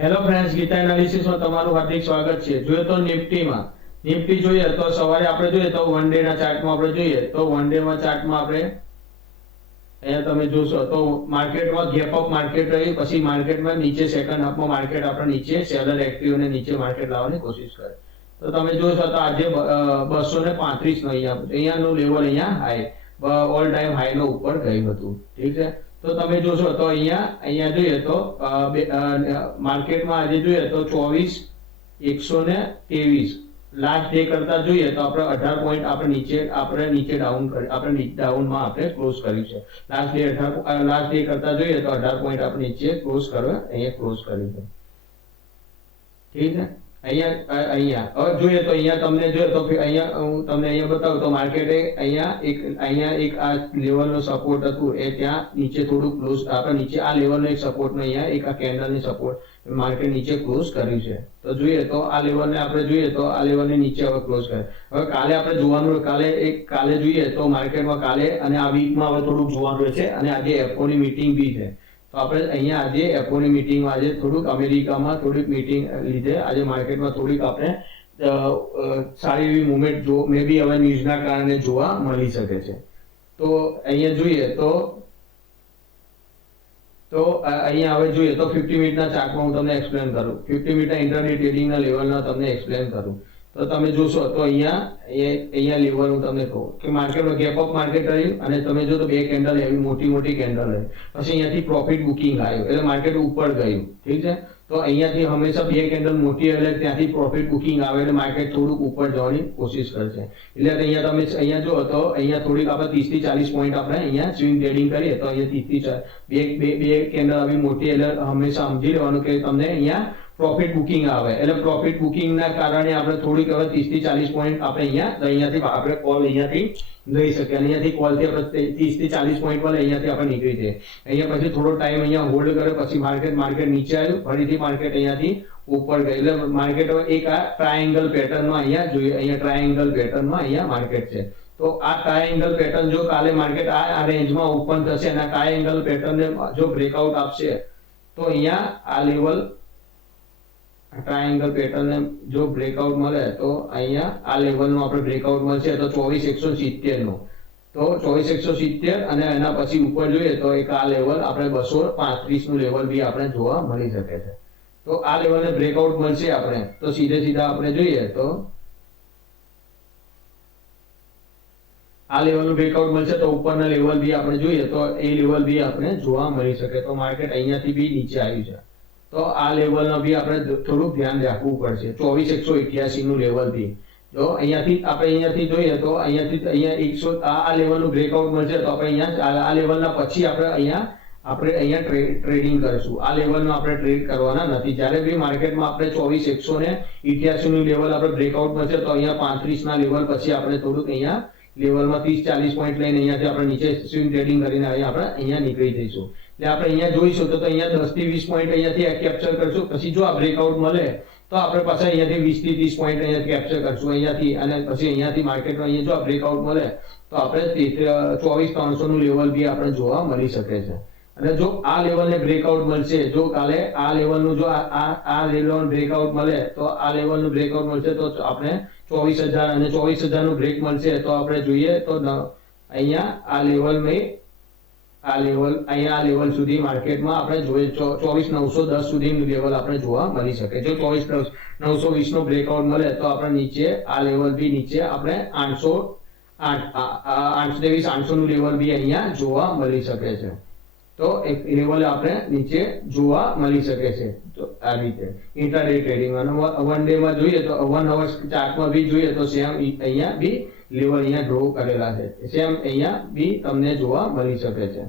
Hello friends, Gita એનાલિસિસમાં તમારું હાર્દિક સ્વાગત છે. જોઈએ તો નિફ્ટી જોઈએ તો સવારે આપણે જોઈએ તો વન ડે ના ચાર્ટમાં આપણે જોઈએ તો વન ડે માં ચાર્ટમાં આપણે અહીંયા તમે જોશો તો માર્કેટમાં ગેપ અપ માર્કેટ રહી, પછી માર્કેટમાં નીચે સેકન્ડ હાફમાં માર્કેટ આપણે નીચે સેલર એક્ટિવ ને નીચે માર્કેટ લાવવાની કોશિશ કરે. તો તમે જોશો તો આજે 235 નો અહીંયાનું લેવલ અહીંયા હાઈ ઓલ ટાઈમ હાઈ નો ઉપર ગયું હતું. ઠીક છે, તો તમે જોશો તો અહીંયા જોઈએ તો માર્કેટમાં આજે જોઈએ તો 24,123 લાસ્ટ ડે કરતા જોઈએ તો આપણે 18 પોઈન્ટ આપણે નીચે ડાઉનમાં આપણે ક્લોઝ કર્યું છે. લાસ્ટ ડે કરતા જોઈએ તો 18 પોઈન્ટ આપણે નીચે ક્લોઝ કરવા અહીંયા ક્લોઝ કર્યું છે. ઠીક છે, અહીંયા હવે જોઈએ તો અહીંયા તમને જોઈએ તો અહીંયા હું તમને અહીંયા બતાવું તો માર્કેટે અહીંયા એક આ લેવલનો સપોર્ટ હતું એ ત્યાં નીચે થોડું ક્લોઝ આપણે નીચે આ લેવલનો એક સપોર્ટનો અહીંયા એક આ કેન્ડલની સપોર્ટ માર્કેટ નીચે ક્લોઝ કર્યું છે. તો જોઈએ તો આ લેવલને આપણે જોઈએ તો આ લેવલને નીચે હવે ક્લોઝ કરે. હવે કાલે આપણે જોવાનું કાલે જોઈએ તો માર્કેટમાં કાલે અને આ વીકમાં હવે થોડુંક જોવાનું છે અને આજે એફઓની મીટિંગ બી છે. તો આપણે અહીંયા આજે એફઓની મીટિંગમાં આજે થોડુંક અમેરિકામાં થોડીક મીટિંગ લીધે આજે માર્કેટમાં થોડીક આપણે સારી એવી મુવમેન્ટ મે બી હવે ન્યૂઝના કારણે જોવા મળી શકે છે. તો અહીંયા જોઈએ તો અહીંયા હવે જોઈએ તો 50 મિનિટના ચાર્ટમાં હું તમને એક્સપ્લેન કરું. 50 મિનિટના ઇન્ટ્રાડે ટ્રેડિંગના લેવલના તમને એક્સપ્લેન કરું. તો તમે જોશો તો અહીંયા લેવલ હું તમને કહું કે માર્કેટમાં ગેપ અપ માર્કેટ રહ્યું અને તમે જો તો બે કેન્ડલ એવી મોટી કેન્ડલ રહી, પછી અહીંયાથી પ્રોફિટ બુકિંગ આવ્યું એટલે માર્કેટ ઉપર ગયું. ઠીક છે, તો અહીંયાથી હંમેશા બે કેન્ડલ મોટી એટલે ત્યાંથી પ્રોફિટ બુકિંગ આવે એટલે માર્કેટ થોડુંક ઉપર જવાની કોશિશ કરશે. એટલે અહીંયા તમે અહીંયા જો તો અહીંયા થોડીક આપણે 30 થી 40 પોઈન્ટ આપણે અહીંયા સ્વિંગ ટ્રેડિંગ કરીએ તો અહીંયા 30 થી બે કેન્ડલ આવી મોટી એટલે હંમેશા સમજી લેવાનું કે તમને અહીંયા પ્રોફિટ બુકિંગ આવે એટલે પ્રોફિટ બુકિંગ ના કારણે આપણે થોડીક હવે 30 થી 40 પોઈન્ટ આપણે અહીંયાથી આપણે કોલ અહીંયાથી લઈ શકીએ. અહીંયાથી કોલ થી આપણે 30 થી 40 પોઈન્ટ પર અહીંયાથી આપણે નીકળી જઈએ. અહીંયા પછી થોડો ટાઈમ અહીંયા હોલ્ડ કરે પછી માર્કેટ નીચે આવ્યું, ફરીથી માર્કેટ અહીંયાથી ઉપર ગઈ એટલે માર્કેટ એક આ ટ્રાયેંગલ પેટર્નમાં અહીંયા જોઈએ. અહીંયા ટ્રાયેંગલ પેટર્નમાં અહીંયા માર્કેટ છે. તો આ ટ્રાયેંગલ પેટર્ન જો કાલે માર્કેટ આ રેન્જમાં ઓપન થશે અને ટ્રાયેંગલ પેટર્નને જો બ્રેકઆઉટ આપશે તો અહીંયા આ લેવલ ટ્રાયેંગલ પેટર્નને જો બ્રેકઆઉટ મળે તો અહીંયા આ લેવલનો આપણે બ્રેકઆઉટ મળશે તો 24,170 નો. તો 24,170 અને એના પછી ઉપર જોઈએ તો એક આ લેવલ આપણે 235 નું લેવલ બી આપણે જોવા મળી શકે છે. તો આ લેવલને બ્રેકઆઉટ મળશે આપણે તો સીધા આપણે જોઈએ તો આ લેવલનું બ્રેકઆઉટ મળશે તો ઉપરના લેવલ બી આપણે જોઈએ તો એ લેવલ બી આપણે જોવા મળી શકે. તો માર્કેટ અહીંયાથી બી નીચે આવ્યું છે તો આ લેવલનો બી આપણે થોડુંક ધ્યાન રાખવું પડશે. 24,188 નું લેવલ બી જો અહીંયાથી જોઈએ તો અહીંયા 100 આ લેવલનું બ્રેકઆઉટ મળશે તો આપણે અહીંયા આ લેવલના પછી આપણે ટ્રેડિંગ કરીશું. આ લેવલનો આપણે ટ્રેડ કરવાના નથી. જ્યારે બી માર્કેટમાં આપણે 24,188 નું લેવલ આપણે બ્રેકઆઉટ મળશે તો અહીંયા 35 ના લેવલ પછી આપણે થોડુંક અહીંયા લેવલમાં 30-40 પોઈન્ટ લઈને અહીંયાથી આપણે નીચે સ્વિંગ ટ્રેડિંગ કરીને અહીંયા નીકળી જઈશું. એટલે આપણે અહીંયા જોઈશું તો અહીંયા 10 થી 20 પોઈન્ટ અહીંયાથી કેપ્ચર કરશું. પછી જો આ બ્રેકઆઉટ મળે તો આપણે પાછા અહીંયાથી 20 થી 30 પોઈન્ટ અહીંયાથી કેપ્ચર કરશું અહીંયાથી અને પછી અહીંયાથી માર્કેટમાં અહીંયા જો આ બ્રેકઆઉટ મળે તો આપણે 24,300 નું લેવલ બી આપણે જોવા મળી શકે છે. અને જો આ લેવલને બ્રેકઆઉટ મળશે, જો કાલે આ લેવલનું જો આ લેવલનું બ્રેકઆઉટ મળે તો આ લેવલનું બ્રેકઆઉટ મળશે તો આપણે 24,000 અને 24,000 નું બ્રેક મળશે તો આપણે જોઈએ તો અહીંયા આ લેવલ સુધી માર્કેટમાં આપણે જોઈએ 24,910 સુધીનું લેવલ આપણે જોવા મળી શકે. જો 24,920 નો બ્રેકઆઉટ મળે તો આપણે નીચે આ લેવલ બી નીચે આપણે 820-800 નું લેવલ બી અહીંયા જોવા મળી શકે છે. તો એક લેવલ આપણે નીચે જોવા મળી શકે છે. તો આ રીતે ઇન્ટ્રાડે ટ્રેડિંગ અને વન ડે માં જોઈએ તો 1 અવર્સ ચાર્ટમાં બી જોઈએ તો સેમ અહીંયા બી લેવલ અહીંયા ડ્રો કરેલા છે. સેમ અહીંયા બી તમને જોવા મળી શકે છે.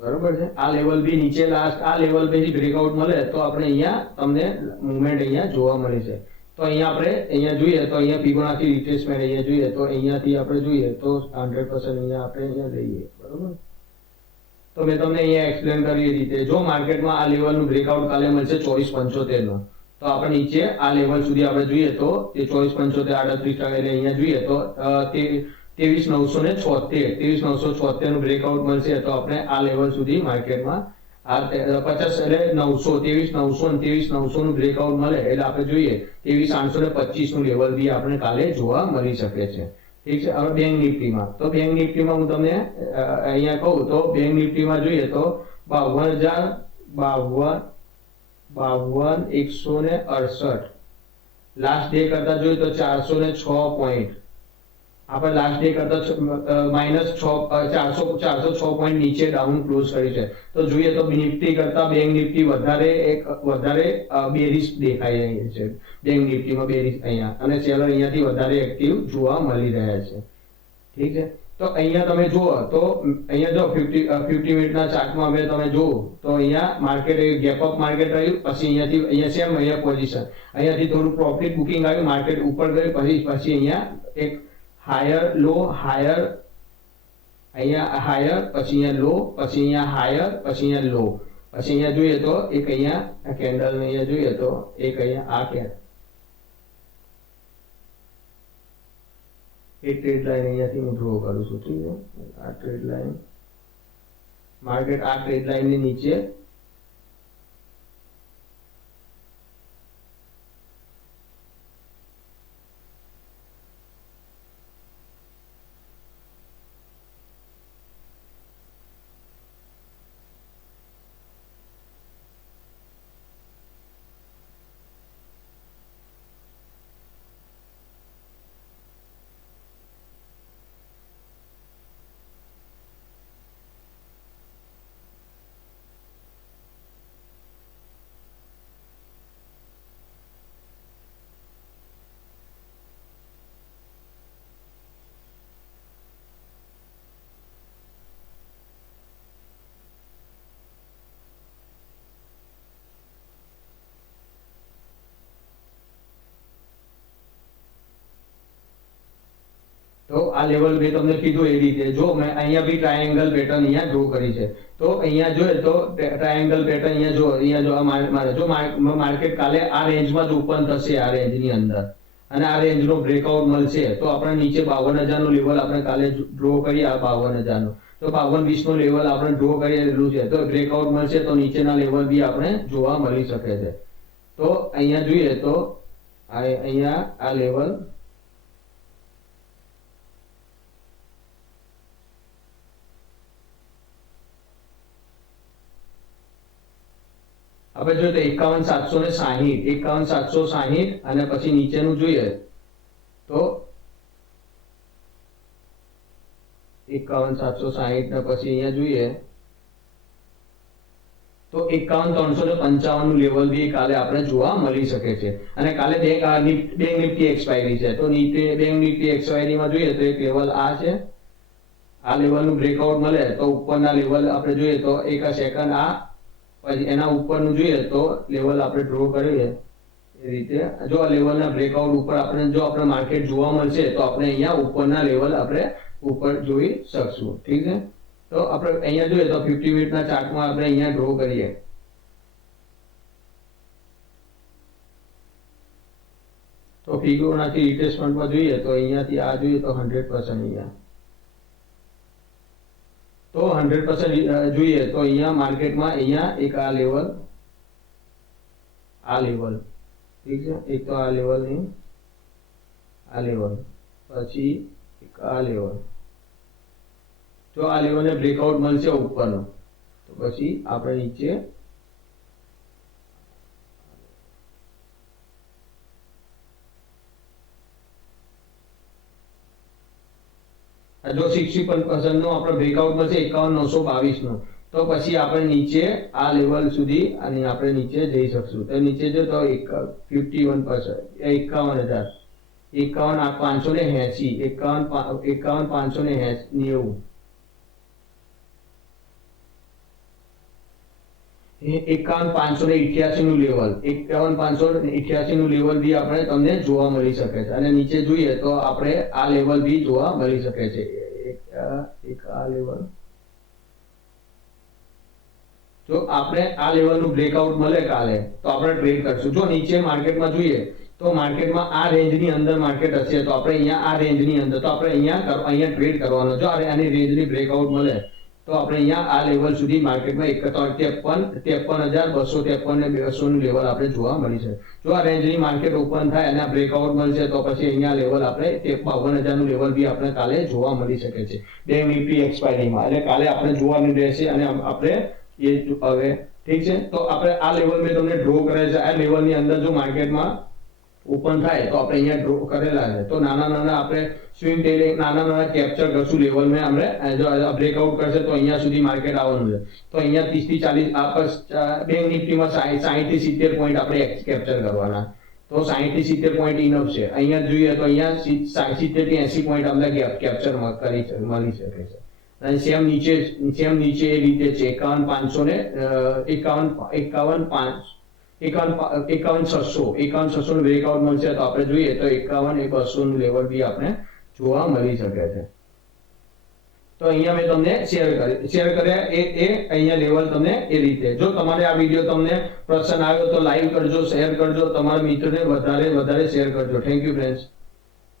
બરોબર છે, આ લેવલ બી નીચે લાસ્ટ આ લેવલ પછી બ્રેકઆઉટ મળે તો આપણે અહીંયા તમને મુવમેન્ટ અહીંયા જોવા મળે છે. તો અહીંયા આપણે અહીંયા જોઈએ તો અહીંયા ફિબોનાચી રિટ્રેસમેન્ટ અહીંયા જોઈએ તો અહીંયાથી આપણે જોઈએ તો 100% અહીંયા આપણે અહીંયા લઈએ. બરોબર, તો મેં તમને અહીંયા એક્સપ્લેન કરી એ રીતે જો માર્કેટમાં આ લેવલનું બ્રેકઆઉટ કાલે મળશે 24.75 નું, તો આપણે નીચે આ લેવલ સુધી આપણે જોઈએ તો એ 24.75 38% એટલે અહીંયા જોઈએ તો તે 23,976 નું બ્રેકઆઉટ મળશે તો આપણે આ લેવલ સુધી માર્કેટમાં આ 50 એટલે 900 23,900 અને 23,900 નું બ્રેકઆઉટ મળે એટલે આપણે જોઈએ 23,825 નું લેવલ બી આપણે કાલે જોવા મળી શકે છે. ઠીક છે. હવે બેંક નિફ્ટીમાં, તો બેંક નિફ્ટીમાં હું તમને અહીંયા કહું તો બેંક નિફ્ટીમાં જોઈએ તો 52,168 લાસ્ટ ડે કરતા જોઈએ તો 406 પોઈન્ટ આપણે લાસ્ટ ડે કરતા -406 પોઈન્ટ નીચે ડાઉન ક્લોઝ કરી છે. તો જોઈએ તો નિફ્ટી કરતા બેંક નિફ્ટી વધારે બેરિશ દેખાઈ રહી છે. બેંક નિફ્ટીમાં બેરિશ અહીંયા અને સેલર અહીંયાથી વધારે એક્ટિવ જોવા મળી રહ્યા છે. ઠીક છે. તો અહીંયા તમે જુઓ તો અહીંયા જો 50 મિનિટના ચાર્ટમાં હવે તમે જુઓ તો અહીંયા માર્કેટ ગેપ અપ માર્કેટ રહ્યું, પછી અહીંયા સેમ અહીંયા પોઝિશન, અહીંયાથી થોડું પ્રોફિટ બુકિંગ આવ્યું, માર્કેટ ઉપર ગયું, પછી અહીંયા એક હાયર લો હાયર, અહીંયા હાયર, પછી અહીંયા લો, પછી અહીંયા હાયર, પછી અહીંયા લો, પછી અહીંયા જોઈએ તો એક અહીંયા કેન્ડલ ને અહીંયા જોઈએ તો એક અહીંયા આ કેન્ડલ એક ટ્રેડ લાઈન અહીંયાથી હું ડ્રો કરું છું. ઠીક છે. આ ટ્રેડ લાઈન માર્કેટ આ ટ્રેડ લાઈન ની નીચે તો આ લેવલ મેં તમને કીધું એ રીતે જો મેં અહીંયા બી ટ્રાયેંગલ પેટર્ન અહીંયા ડ્રો કરી છે. તો અહીંયા જોઈએ તો ટ્રાયેંગલ પેટર્ન અહીંયા જો મારે જો માર્કેટ કાલે આ રેન્જમાં જ ઓપન થશે, આ રેન્જની અંદર, અને આ રેન્જનો બ્રેકઆઉટ મળશે તો આપણે નીચે 52,000 નું લેવલ આપણે કાલે ડ્રો કરીએ. આ 52,000 નું તો 52,20 નું લેવલ આપણે ડ્રો કરેલું છે. તો બ્રેકઆઉટ મળશે તો નીચેના લેવલ બી આપણે જોવા મળી શકે છે. તો અહીંયા જોઈએ તો અહીંયા આ લેવલ આપણે જોઈએ તો 51,760 અને પછી નીચેનું જોઈએ તો 51,760 ને પછી અહીંયા જોઈએ તો 51,355 નું લેવલ બી કાલે આપણે જોવા મળી શકે છે. અને કાલે બેંક નિફ્ટી એક્સપાયરી છે તો બેંક નિફ્ટી એક્સપાયરીમાં જોઈએ તો એક લેવલ આ છે, આ લેવલનું બ્રેકઆઉટ મળે તો ઉપરના લેવલ આપણે જોઈએ તો એક સેકન્ડ આ, પછી એના ઉપરનું જોઈએ તો લેવલ આપણે ડ્રો કરીએ એ રીતે. જો આ લેવલના બ્રેકઆઉટ ઉપર આપણે માર્કેટ જોવા મળશે તો આપણે અહીંયા ઉપરના લેવલ આપણે ઉપર જોઈ શકશું. ઠીક છે. તો આપણે અહીંયા જોઈએ તો 50 મિનિટના ચાર્ટમાં આપણે અહીંયા ડ્રો કરીએ તો ફિગોનાચી રિટ્રેસમેન્ટમાં જોઈએ તો અહીંયાથી આ જોઈએ તો 100% અહીંયા તો 100% જોઈએ તો અહીંયા માર્કેટમાં અહીંયા એક આ લેવલ ઠીક છે, એક તો આ લેવલ નહીં, આ લેવલ, પછી એક આ લેવલ. જો આ લેવલને બ્રેકઆઉટ મળશે ઉપરનો તો પછી આપણે નીચે જો 60% નો આપણે બ્રેકઆઉટ મળશે 51,922 નો તો પછી આપણે નીચે આ લેવલ સુધી અને આપણે નીચે જઈ શકશું. તો નીચે જો તો 51%, 51,000, 51,580, 51,590, 51,588 નું લેવલ, 51,588 નું લેવલ બી આપણે તમને જોવા મળી શકે છે. અને નીચે જોઈએ તો આપણે આ લેવલ બી જોવા મળી શકે છે. એક આ લેવલ, જો આપણે આ લેવલનું બ્રેકઆઉટ મળે કાલે તો આપણે ટ્રેડ કરશું. જો નીચે માર્કેટમાં જોઈએ તો માર્કેટમાં આ રેન્જની અંદર માર્કેટ હશે તો આપણે અહીંયા આ રેન્જની અંદર તો આપણે અહીંયા ટ્રેડ કરવાનો. જો આની રેન્જની બ્રેકઆઉટ મળે તો આપણે અહીંયા આ લેવલ સુધી માર્કેટમાં 53,253 ને 200 નું લેવલ આપણે જોવા મળી છે. જો આ રેન્જની માર્કેટ ઓપન થાય અને આ બ્રેકઆઉટ મળશે તો પછી અહીંયા લેવલ આપણે 52,000 નું લેવલ બી આપણે કાલે જોવા મળી શકે છે બેંક નિફ્ટી એક્સપાયરીમાં. એટલે કાલે આપણે જોવાનું રહેશે અને આપણે એ હવે ઠીક છે. તો આપણે આ લેવલ મેં તમને ડ્રો કરે છે. આ લેવલની અંદર જો માર્કેટમાં ઓપન થાય તો આપણે અહીંયા ડ્રો કરેલા છે તો નાના આપણે સ્વિંગ ટેલિંગ નાના કેપ્ચર કરશું લેવલ મેં આપણે જો બ્રેકઆઉટ કરશે તો અહીંયા સુધી માર્કેટ આવવાનું છે. તો અહીંયા 30 થી 40 બેંક નિફ્ટીમાં 60 થી 70 પોઈન્ટ આપણે કેપ્ચર કરવાના. તો 60 થી 70 પોઈન્ટ ઇનફ છે. અહીંયા જોઈએ તો અહીંયા 70 થી 80 પોઈન્ટ આપણે કેપ્ચર મળી શકે છે. અને સેમ નીચે એ રીતે છે 51,500 ને 51,600 નું બ્રેકઆઉટ મળશે તો આપણે જોઈએ તો 51,200 નું લેવલ બી આપણે જોવા મળી શકે છે. તો અહીંયા મેં તમને શેર કર્યા એ અહીંયા લેવલ તમને એ રીતે. જો તમારે આ વિડીયો તમને પસંદ આવ્યો તો લાઈક કરજો, શેર કરજો, તમારા મિત્રોને વધારે શેર કરજો. Thank you friends.